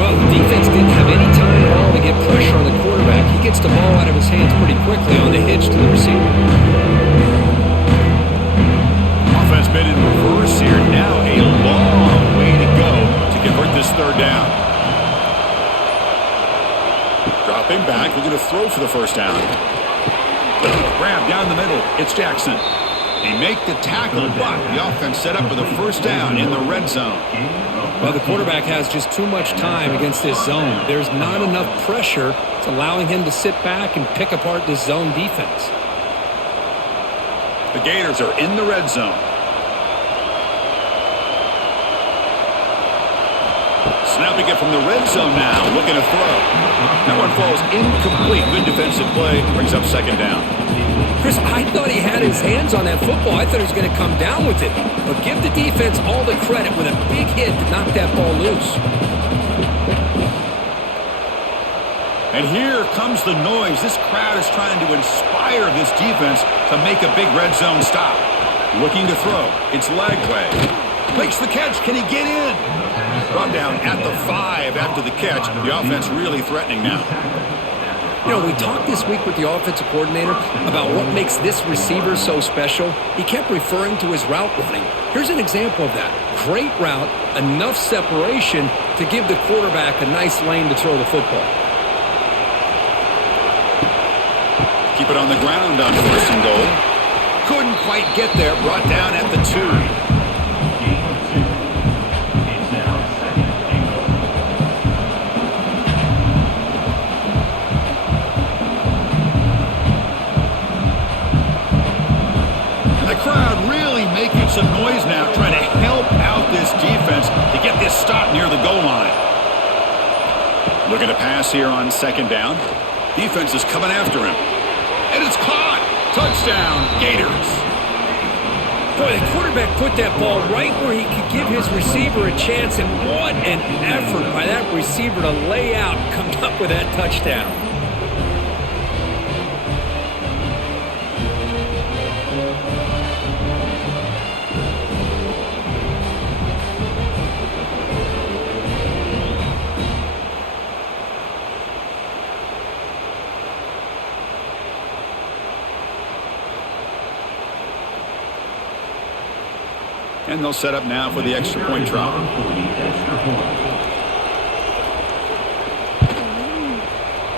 Well, the defense didn't have any time at all to get pressure on the quarterback. He gets the ball out of his hands pretty quickly on the hitch to the receiver. Offense been in reverse here. Now a long way to go to convert this 3rd down. Dropping back, looking to throw for the first down. Grab down the middle. It's Jackson. They make the tackle, but the offense set up for the first down in the red zone. Well, the quarterback has just too much time against this zone. There's not enough pressure. It's allowing him to sit back and pick apart this zone defense. The Gators are in the red zone. Snapping it from the red zone now, looking to throw. That one falls incomplete. Good defensive play, brings up 2nd down. Chris, I thought he had his hands on that football. I thought he was going to come down with it. But give the defense all the credit with a big hit to knock that ball loose. And here comes the noise. This crowd is trying to inspire this defense to make a big red zone stop. Looking to throw. It's Lagway. Makes the catch. Can he get in? Brought down at the 5 after the catch. The offense really threatening now. You know, we talked this week with the offensive coordinator about what makes this receiver so special. He kept referring to his route running. Here's an example of that. Great route, enough separation to give the quarterback a nice lane to throw the football. Keep it on the ground on 1st and goal. Couldn't quite get there. Brought down at the 2. It's now 2nd and goal. And the crowd really making some noise now, trying to help out this defense to get this stop near the goal line. Looking to pass here on 2nd down. Defense is coming after him. And it's caught. Touchdown, Gators. Boy, the quarterback put that ball right where he could give his receiver a chance, and what an effort by that receiver to lay out and come up with that touchdown. And they'll set up now for the extra point try.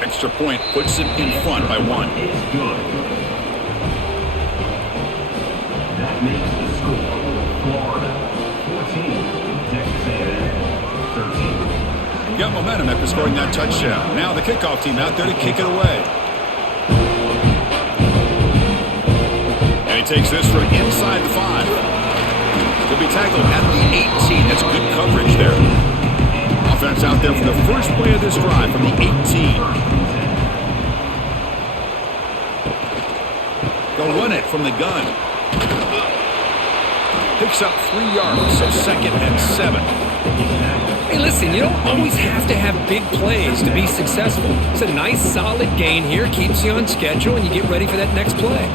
Extra point puts it in front by 1. It's good. That makes the score Florida 14, Texas A&M 13. Got momentum after scoring that touchdown. Now the kickoff team out there to kick it away. And he takes this from inside the 5. He'll be tackled at the 18. That's good coverage there. Offense out there for the first play of this drive from the 18. They'll run it from the gun. Picks up 3 yards, so 2nd and 7. Hey, listen, you don't always have to have big plays to be successful. It's a nice, solid gain here, keeps you on schedule, and you get ready for that next play.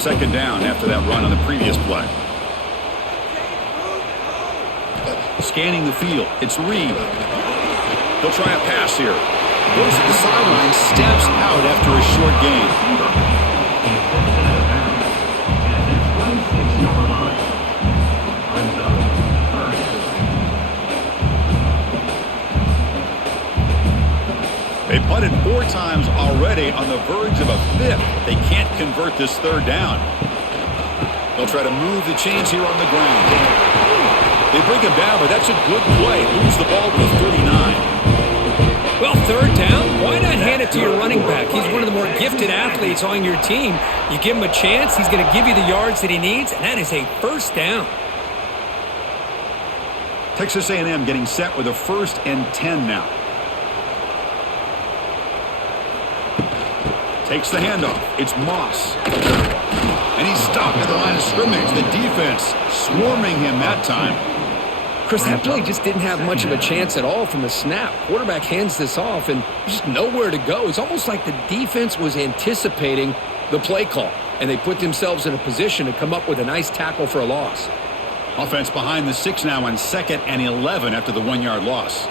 2nd down after that run on the previous play. Scanning the field. It's Reed. He'll try a pass here. Goes to the sideline, steps out after a short gain. They punted 4 times already, on the verge of a 5th. They can't convert this 3rd down. They'll try to move the chains here on the ground. They bring him down, but that's a good play. Moves the ball to 39. Well, 3rd down, why not hand it to your running back? He's one of the more gifted athletes on your team. You give him a chance, he's going to give you the yards that he needs, and that is a 1st down. Texas A&M getting set with a 1st and 10 now. Takes the handoff. It's Moss. And he's stopped at the line of scrimmage. The defense swarming him that time. Chris, that play just didn't have much of a chance at all from the snap. Quarterback hands this off, and there's just nowhere to go. It's almost like the defense was anticipating the play call, and they put themselves in a position to come up with a nice tackle for a loss. Offense behind the 6 now on 2nd and 11 after the 1-yard loss.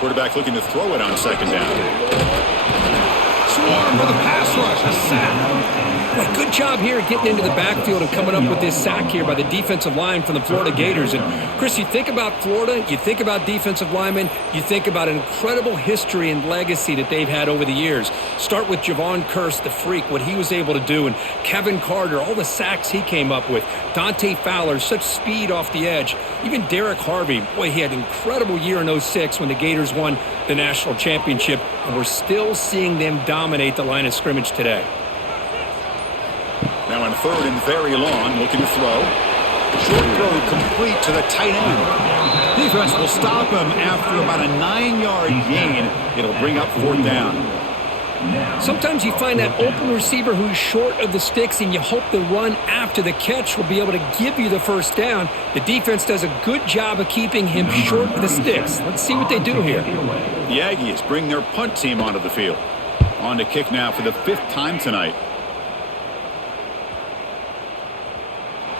Quarterback looking to throw it on 2nd down. Swarm with a pass rush, a sack. Well, good job here getting into the backfield and coming up with this sack here by the defensive line from the Florida Gators. And, Chris, you think about Florida, you think about defensive linemen, you think about an incredible history and legacy that they've had over the years. Start with Javon Kearse, the freak, what he was able to do, and Kevin Carter, all the sacks he came up with. Dante Fowler, such speed off the edge. Even Derek Harvey, boy, he had an incredible year in 06 when the Gators won the national championship, and we're still seeing them dominate the line of scrimmage today. Now on 3rd and very long, looking to throw. Short throw complete to the tight end. Defense will stop him after about a 9-yard gain. It'll bring up 4th down. Sometimes you find that open receiver who's short of the sticks, and you hope the run after the catch will be able to give you the first down. The defense does a good job of keeping him short of the sticks. Let's see what they do here. The Aggies bring their punt team onto the field. On to kick now for the 5th time tonight.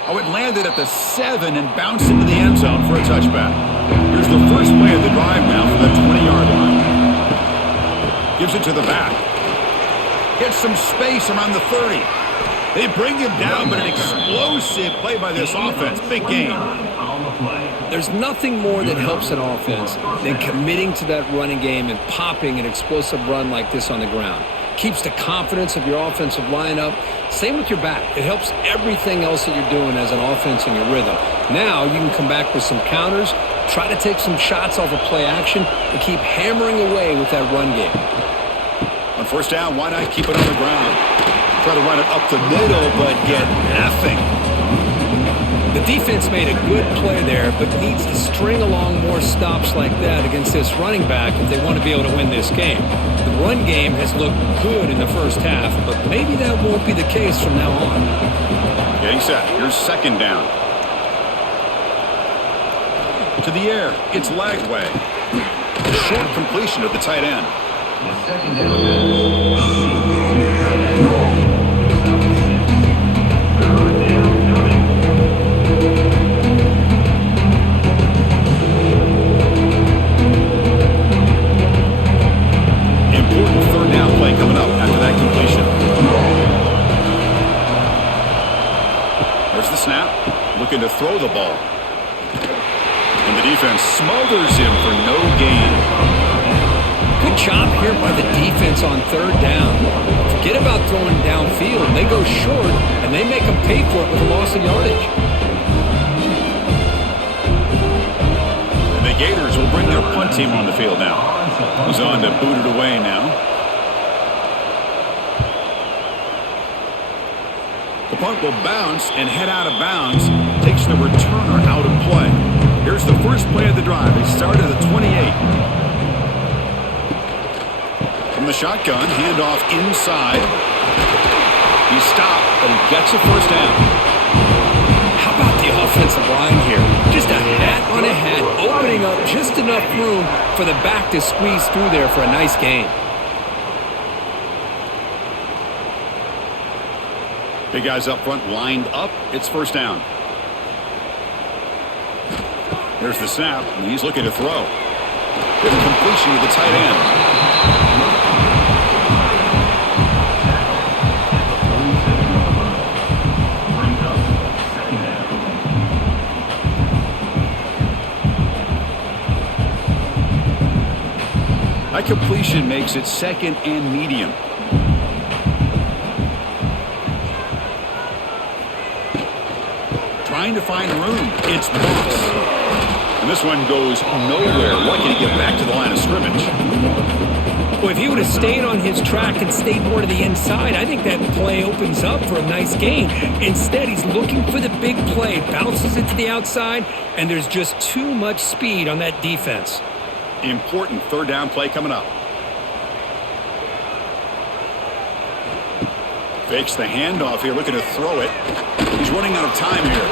Oh, it landed at the 7 and bounced into the end zone for a touchback. Here's the first play of the drive now from the 20-yard line. Gives it to the back. Gets some space around the 30. They bring him down, but an explosive play by this offense. Big game. There's nothing more that helps an offense than committing to that running game and popping an explosive run like this on the ground. Keeps the confidence of your offensive lineup. Same with your back. It helps everything else that you're doing as an offense in your rhythm. Now you can come back with some counters, try to take some shots off of play action, and keep hammering away with that run game. On first down, why not keep it on the ground? Try to run it up the middle, but get nothing. The defense made a good play there, but needs to string along more stops like that against this running back if they want to be able to win this game. The run game has looked good in the first half, but maybe that won't be the case from now on. Getting set. Here's second down. To the air. It's Lagway. Short completion of the tight end. Second down. Important third down play coming up after that completion. There's the snap. Looking to throw the ball. And the defense smothers him for no gain. Good job here by the defense on third down. Forget about throwing downfield. They go short, and they make them pay for it with a loss of yardage. And the Gators will bring their punt team on the field now. He's on to boot it away now. The punt will bounce and head out of bounds. Takes the returner out of play. Here's the first play of the drive. They start at the 28. From the shotgun, handoff inside. He stopped, but he gets a first down. How about the offensive line here? Just a hat on a hat, opening up just enough room for the back to squeeze through there for a nice gain. Big guys up front lined up. It's first down. There's the snap, and he's looking to throw. Good completion to the tight end. That completion makes it second and medium. Trying to find room. It's Moss. And this one goes nowhere. Lucky to get back to the line of scrimmage. Well, if he would have stayed on his track and stayed more to the inside, I think that play opens up for a nice gain. Instead, he's looking for the big play, bounces it to the outside, and there's just too much speed on that defense. Important third down play coming up. Fakes the handoff here, looking to throw it. He's running out of time here.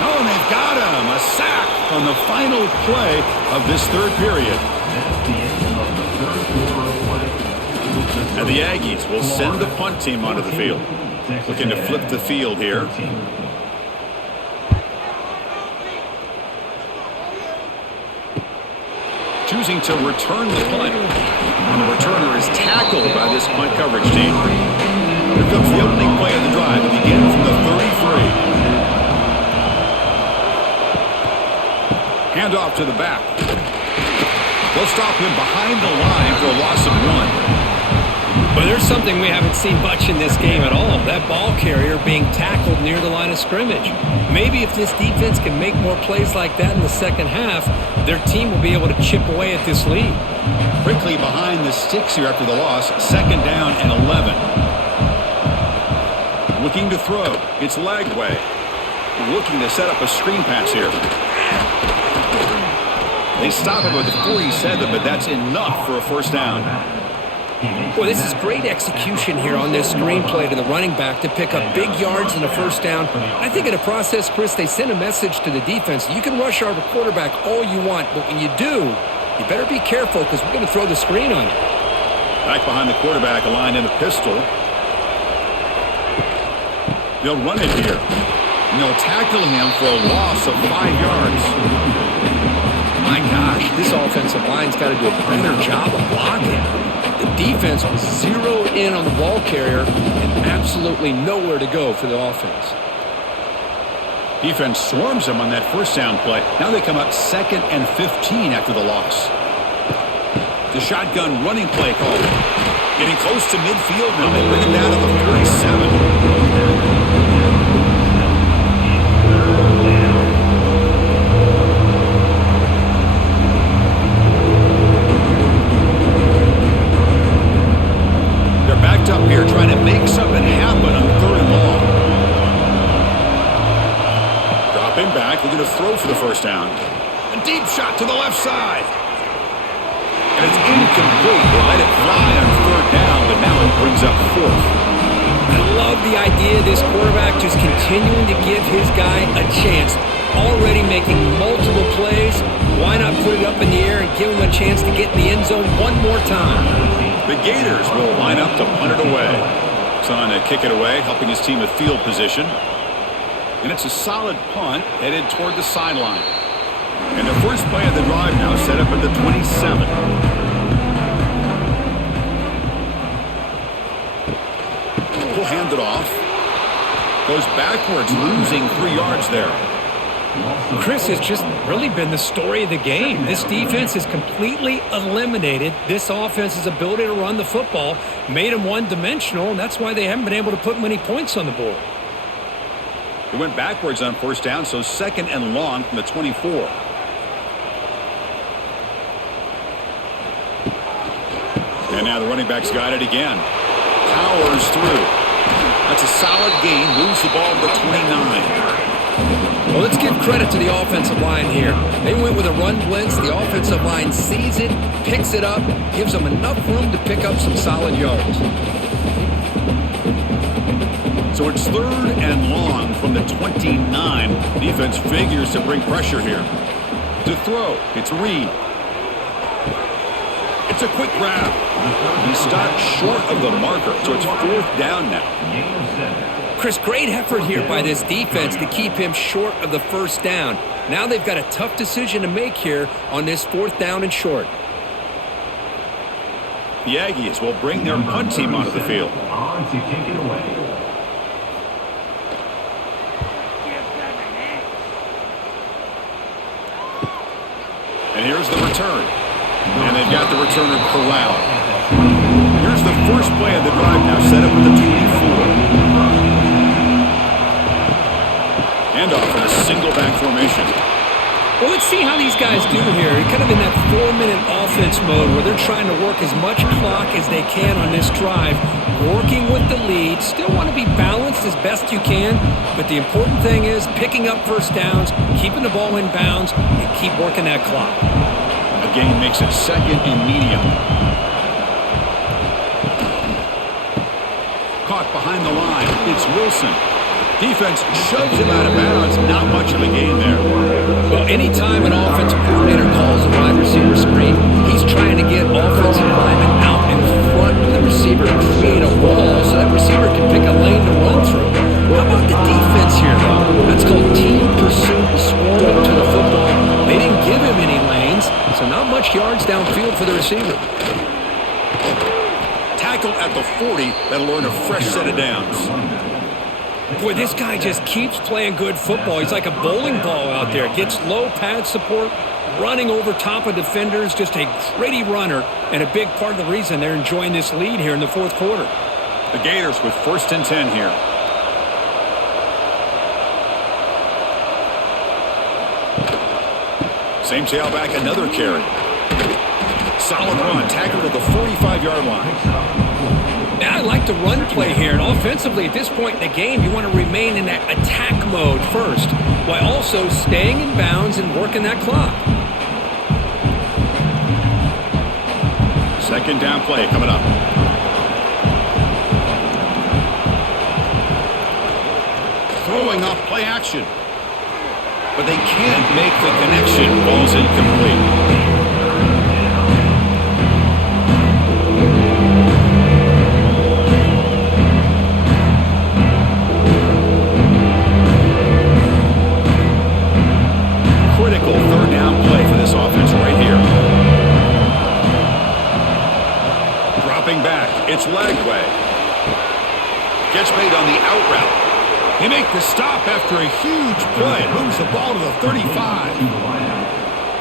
Oh, and they've got him. A sack on the final play of this third period. And the Aggies will send the punt team onto the field. Looking to flip the field here. Choosing to return the punt. And the returner is tackled by this punt coverage team. Here comes the opening play of the drive. It begins from the 33. Handoff to the back. They'll stop him behind the line for a loss of 1. But there's something we haven't seen much in this game at all. That ball carrier being tackled near the line of scrimmage. Maybe if this defense can make more plays like that in the second half, their team will be able to chip away at this lead. Quickly behind the sticks here after the loss. Second down and 11. Looking to throw. It's Lagway. Looking to set up a screen pass here. They stop him with the 47, but that's enough for a first down. Boy, this is great execution here on this screenplay to the running back to pick up big yards and a first down. I think in the process, Chris, they send a message to the defense. You can rush our quarterback all you want, but when you do, you better be careful because we're going to throw the screen on you. Back behind the quarterback, aligned in a pistol. They'll run it here. And they'll tackle him for a loss of 5 yards. My gosh, this offensive line's got to do a better job of blocking. The defense was zeroed in on the ball carrier and absolutely nowhere to go for the offense. Defense swarms them on that first down play. Now they come up 2nd and 15 after the loss. The shotgun running play called. Getting close to midfield now. They bring it down to the 47. Up here trying to make something happen on 3rd and long. Dropping back, looking to throw for the first down. A deep shot to the left side. And it's incomplete. They let it fly on 3rd down, but now it brings up 4th. I love the idea of this quarterback just continuing to give his guy a chance. Already making multiple plays. Why not put it up in the air and give him a chance to get in the end zone one more time? The Gators will line up to punt it away. Son to kick it away, helping his team with field position. And it's a solid punt headed toward the sideline. And the first play of the drive now set up at the 27. We'll hand it off. Goes backwards, losing 3 yards there. Chris, has just really been the story of the game. This defense has completely eliminated this offense's ability to run the football, made them one-dimensional, and that's why they haven't been able to put many points on the board. It went backwards on first down, so 2nd and long from the 24. And now the running back's got it again. Powers through. That's a solid gain, moves the ball to the 29. Well, let's give credit to the offensive line here. They went with a run blitz. The offensive line sees it, picks it up, gives them enough room to pick up some solid yards. So it's 3rd and long from the 29. Defense figures to bring pressure here. To throw, it's Reed. It's a quick grab. He stopped short of the marker, so it's 4th down now. Chris, great effort here by this defense to keep him short of the first down. Now they've got a tough decision to make here on this 4th down and short. The Aggies will bring their punt team onto the field. On to kick it away. And here's the return. And they've got the returner corralled. Here's the first play of the drive now set up at the 24. Handoff in a single back formation. Well, let's see how these guys do here. Kind of in that 4-minute offense mode where they're trying to work as much clock as they can on this drive, working with the lead. Still want to be balanced as best you can, but the important thing is picking up first downs, keeping the ball in bounds, and keep working that clock. A gain makes it 2nd and medium. Caught behind the line. It's Wilson. Defense shoves him out of bounds. Not much of a gain there. Well, anytime an offensive coordinator calls a wide receiver screen, he's trying to get offensive linemen out in front of the receiver, create a wall so that receiver can pick a lane to run through. How about the defense here, though? That's called team pursuit, swarming to the football. They didn't give him any lanes, so not much yards downfield for the receiver. Tackled at the 40. That'll earn a fresh set of downs. Boy, this guy just keeps playing good football. He's like a bowling ball out there. Gets low pad support, running over top of defenders. Just a gritty runner, and a big part of the reason they're enjoying this lead here in the 4th quarter. The Gators with 1st and 10 here. Same tailback, another carry. Solid run, tackled at the 45-yard line. Now I like the run play here, and offensively at this point in the game, you want to remain in that attack mode first, while also staying in bounds and working that clock. Second down play coming up. Throwing off play action. But they can't make the connection. Ball's incomplete. Critical third down play for this offense right here. Dropping back. It's Lagway. Gets made on the out route. They make the stop after a huge play. Moves the ball to the 35.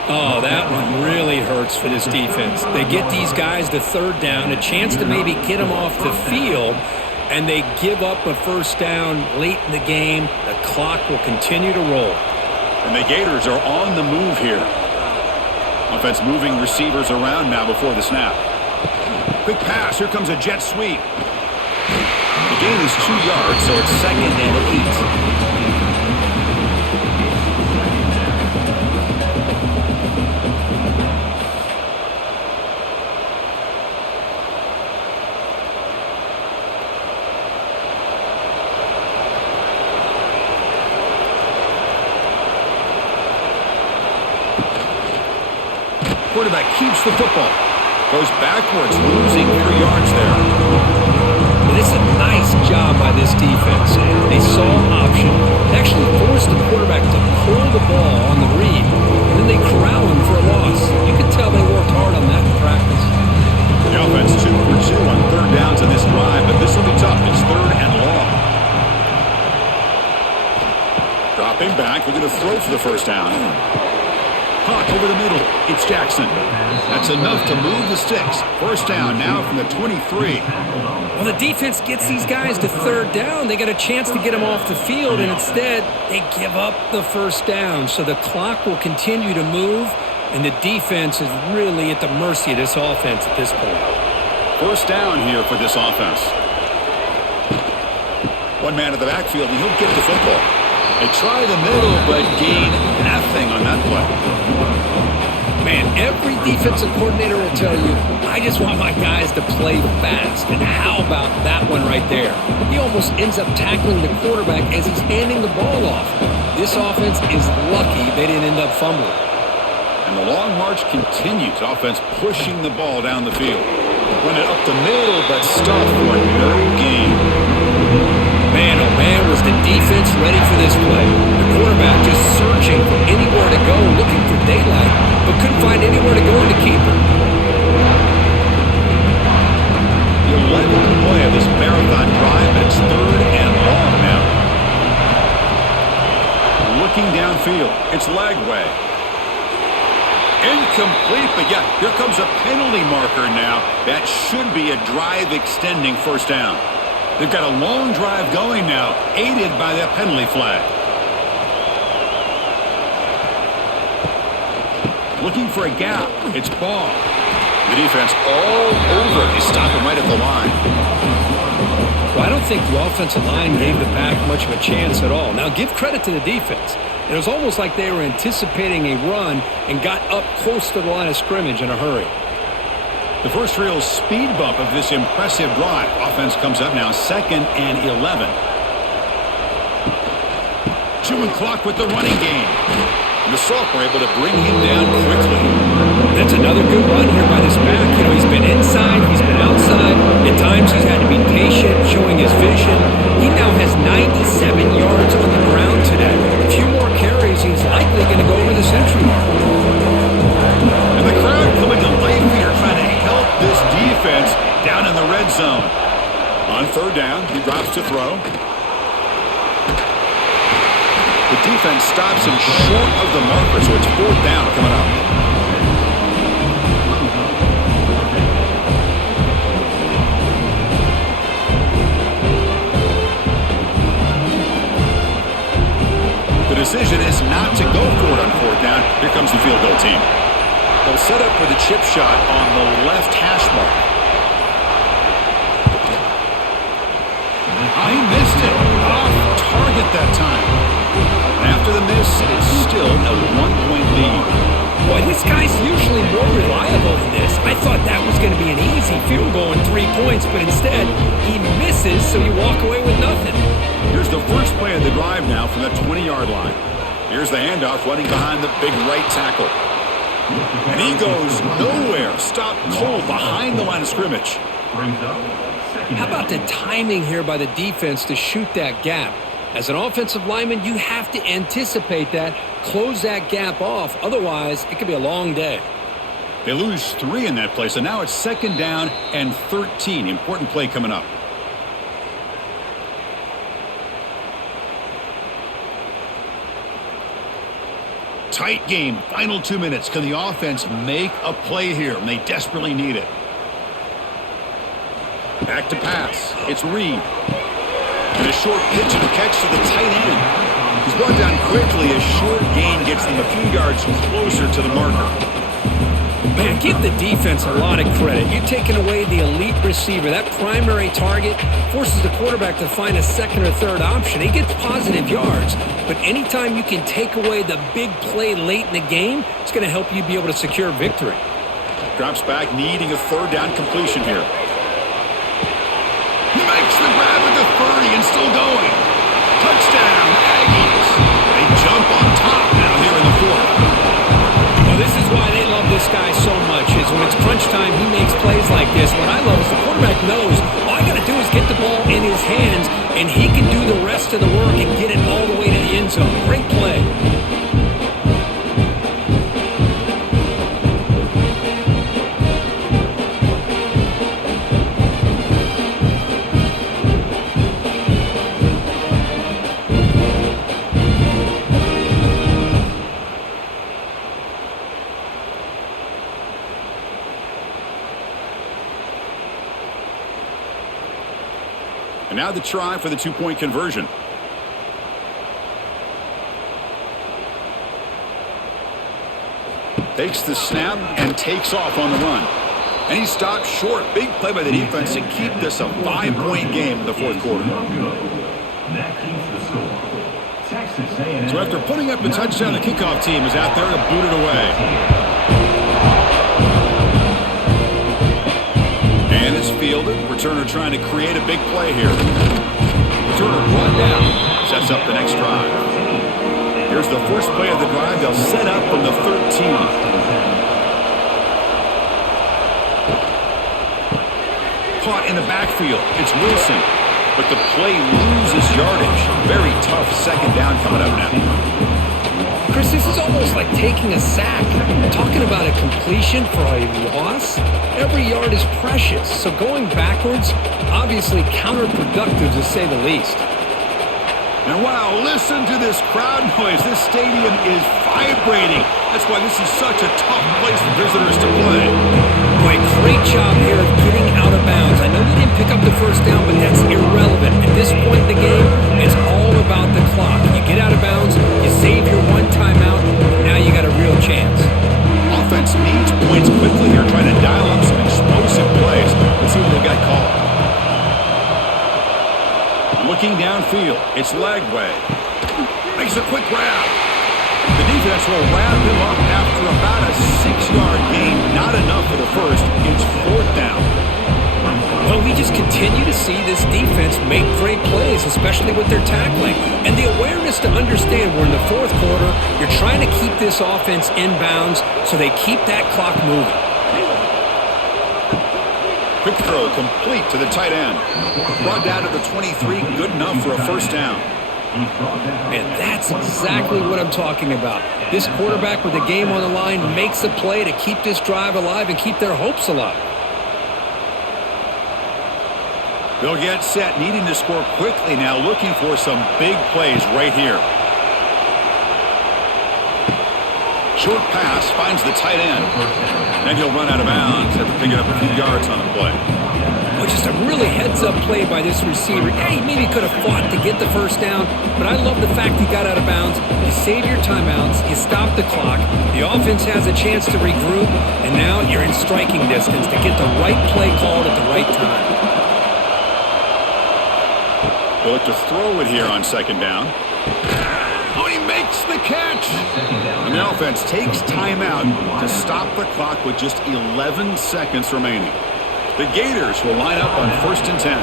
Oh, that one really hurts for this defense. They get these guys to third down, a chance to maybe get them off the field, and they give up a first down late in the game. The clock will continue to roll. And the Gators are on the move here. Offense moving receivers around now before the snap. Quick pass. Here comes a jet sweep. The gain is 2 yards, so it's 2nd and 8. Quarterback keeps the football. Goes backwards, losing 3 yards there. It's a nice job by this defense. They saw option, actually forced the quarterback to pull the ball on the read, and then they corral him for a loss. You can tell they worked hard on that in practice. The offense 2 for 2 on third downs on this drive, but this will be tough. It's 3rd and long. Dropping back, we're going to throw for the first down. Hawk over the middle. It's Jackson. That's enough to move the sticks. First down now from the 23. Well, the defense gets these guys to third down. They got a chance to get them off the field, and instead they give up the first down. So the clock will continue to move, and the defense is really at the mercy of this offense at this point. First down here for this offense. One man in the backfield, and he'll get the football. They try the middle, but gain nothing on that play. Man, every defensive coordinator will tell you, I just want my guys to play fast. And how about that one right there? He almost ends up tackling the quarterback as he's handing the ball off. This offense is lucky they didn't end up fumbling. And the long march continues. Offense pushing the ball down the field. Run it up the middle, but stuffed for no gain. Man, oh man, was the defense ready for this play. The quarterback just searching for anywhere to go, looking for daylight, but couldn't find anywhere to go in the keeper. The 11th play of this marathon drive, and it's 3rd and long now. Looking downfield, it's Lagway. Incomplete, but yeah, here comes a penalty marker now. That should be a drive-extending first down. They've got a long drive going now, aided by that penalty flag. Looking for a gap. It's Ball. The defense all over. They stop him right at the line. Well, I don't think the offensive line gave the back much of a chance at all. Now, give credit to the defense. It was almost like they were anticipating a run and got up close to the line of scrimmage in a hurry. The first real speed bump of this impressive drive. Offense comes up now 2nd and 11. Chewing clock with the running game. And the Salt were able to bring him down quickly. That's another good run here by this back. You know, he's been inside, he's been outside. At times he's had to be patient, showing his vision. He now has 97 yards on the ground today. A few more carries, he's likely going to go over the century mark. And the crowd coming to life here, trying to help this defense down in the red zone. On third down, he drops to throw. The defense stops him short of the marker, so it's 4th down coming up. The decision is not to go for it on 4th down. Here comes the field goal team. They'll set up for the chip shot on the left hash mark. He missed it. Off target that time. After the miss, it is still a 1-point lead. Boy, this guy's usually more reliable than this. I thought that was going to be an easy field goal and 3 points, but instead, he misses, so you walk away with nothing. Here's the first play of the drive now from the 20-yard line. Here's the handoff running behind the big right tackle. And he goes nowhere. Stop cold behind the line of scrimmage. How about the timing here by the defense to shoot that gap? As an offensive lineman, you have to anticipate that, close that gap off. Otherwise, it could be a long day. They lose 3 in that play, so now it's 2nd down and 13. Important play coming up. Tight game, final 2 minutes. Can the offense make a play here? And they desperately need it. Back to pass. It's Reed. And a short pitch and catch to the tight end. He's brought down quickly. A short gain gets them a few yards closer to the marker. Man, give the defense a lot of credit. You're taking away the elite receiver. That primary target forces the quarterback to find a second or third option. He gets positive yards, but anytime you can take away the big play late in the game, it's going to help you be able to secure victory. Drops back, needing a 3rd down completion here. Makes the grab at the 30 and still going. Touchdown, Aggies. They jump on top now here in the 4th. Well, this is why they love this guy so much, is when it's crunch time, he makes plays like this. What I love is the quarterback knows all I got to do is get the ball in his hands, and he can do the rest of the work and get it all the way to the end zone. Great play. And now the try for the 2-point conversion. Takes the snap and takes off on the run. And he stopped short. Big play by the defense to keep this a 5-point game in the 4th quarter. So after putting up a touchdown, the kickoff team is out there to boot it away. And it's fielded. Returner trying to create a big play here. Returner brought down. Sets up the next drive. Here's the first play of the drive. They'll set up from the 13. Caught in the backfield. It's Wilson. But the play loses yardage. Very tough 2nd down coming up now. Chris, this is almost like taking a sack. Talking about a completion for a loss, every yard is precious. So going backwards, obviously counterproductive to say the least. And wow, listen to this crowd noise. This stadium is vibrating. That's why this is such a tough place for visitors to play. Boy, great job here of getting out of bounds. I know they didn't pick up the 1st down, but that's irrelevant. At this point in the game, it's all about the clock. You get out of bounds, you save your 1 timeout, and now you got a real chance. Offense needs points quickly here, trying to dial up some explosive plays. Let's see what they got called. Looking downfield, it's Lagway. Makes a quick grab. The defense will wrap him up after about a 6-yard gain. Not enough for the first. It's 4th down. Well, we just continue to see this defense make great plays, especially with their tackling. And the awareness to understand we're in the 4th quarter, you're trying to keep this offense in bounds so they keep that clock moving. Quick throw complete to the tight end. Brought down to the 23, good enough for a 1st down. And that's exactly what I'm talking about. This quarterback with the game on the line makes a play to keep this drive alive and keep their hopes alive. They'll get set, needing to score quickly now, looking for some big plays right here. Short pass finds the tight end. Then he'll run out of bounds after picking up a few yards on the play. Well, just a really heads-up play by this receiver. Yeah, he maybe could have fought to get the 1st down, but I love the fact he got out of bounds. You save your timeouts, you stop the clock, the offense has a chance to regroup, and now you're in striking distance to get the right play called at the right time. They'll look to throw it here on 2nd down. Oh, he makes the catch! And now offense takes timeout to stop the clock with just 11 seconds remaining. The Gators will line up on 1st and 10.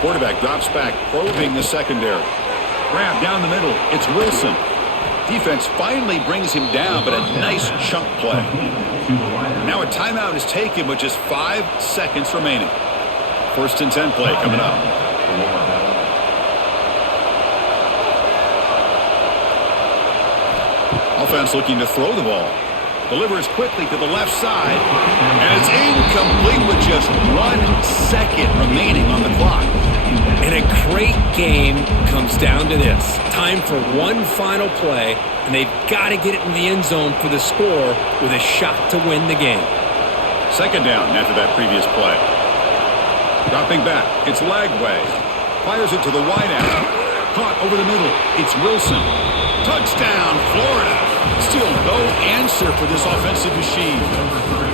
Quarterback drops back, probing the secondary. Grab down the middle. It's Wilson. Defense finally brings him down, but a nice chunk play. Now a timeout is taken with just 5 seconds remaining. 1st and 10 play coming up. Offense looking to throw the ball. Delivers quickly to the left side. And it's incomplete with just 1 second remaining on the clock. And a great game comes down to this. Time for one final play, and they've got to get it in the end zone for the score with a shot to win the game. 2nd down after that previous play. Dropping back, it's Lagway. Fires it to the wideout. Caught over the middle, it's Wilson. Touchdown, Florida. Still no answer for this offensive machine.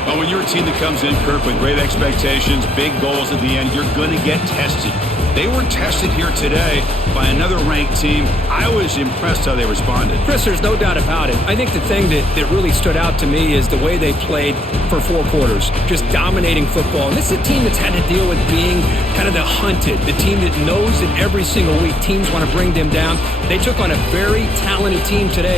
But when you're a team that comes in, Kirk, with great expectations, big goals at the end, you're going to get tested. They were tested here today by another ranked team. I was impressed how they responded. Chris, there's no doubt about it. I think the thing that really stood out to me is the way they played for 4 quarters, just dominating football. And this is a team that's had to deal with being kind of the hunted, the team that knows that every single week teams want to bring them down. They took on a very talented team today.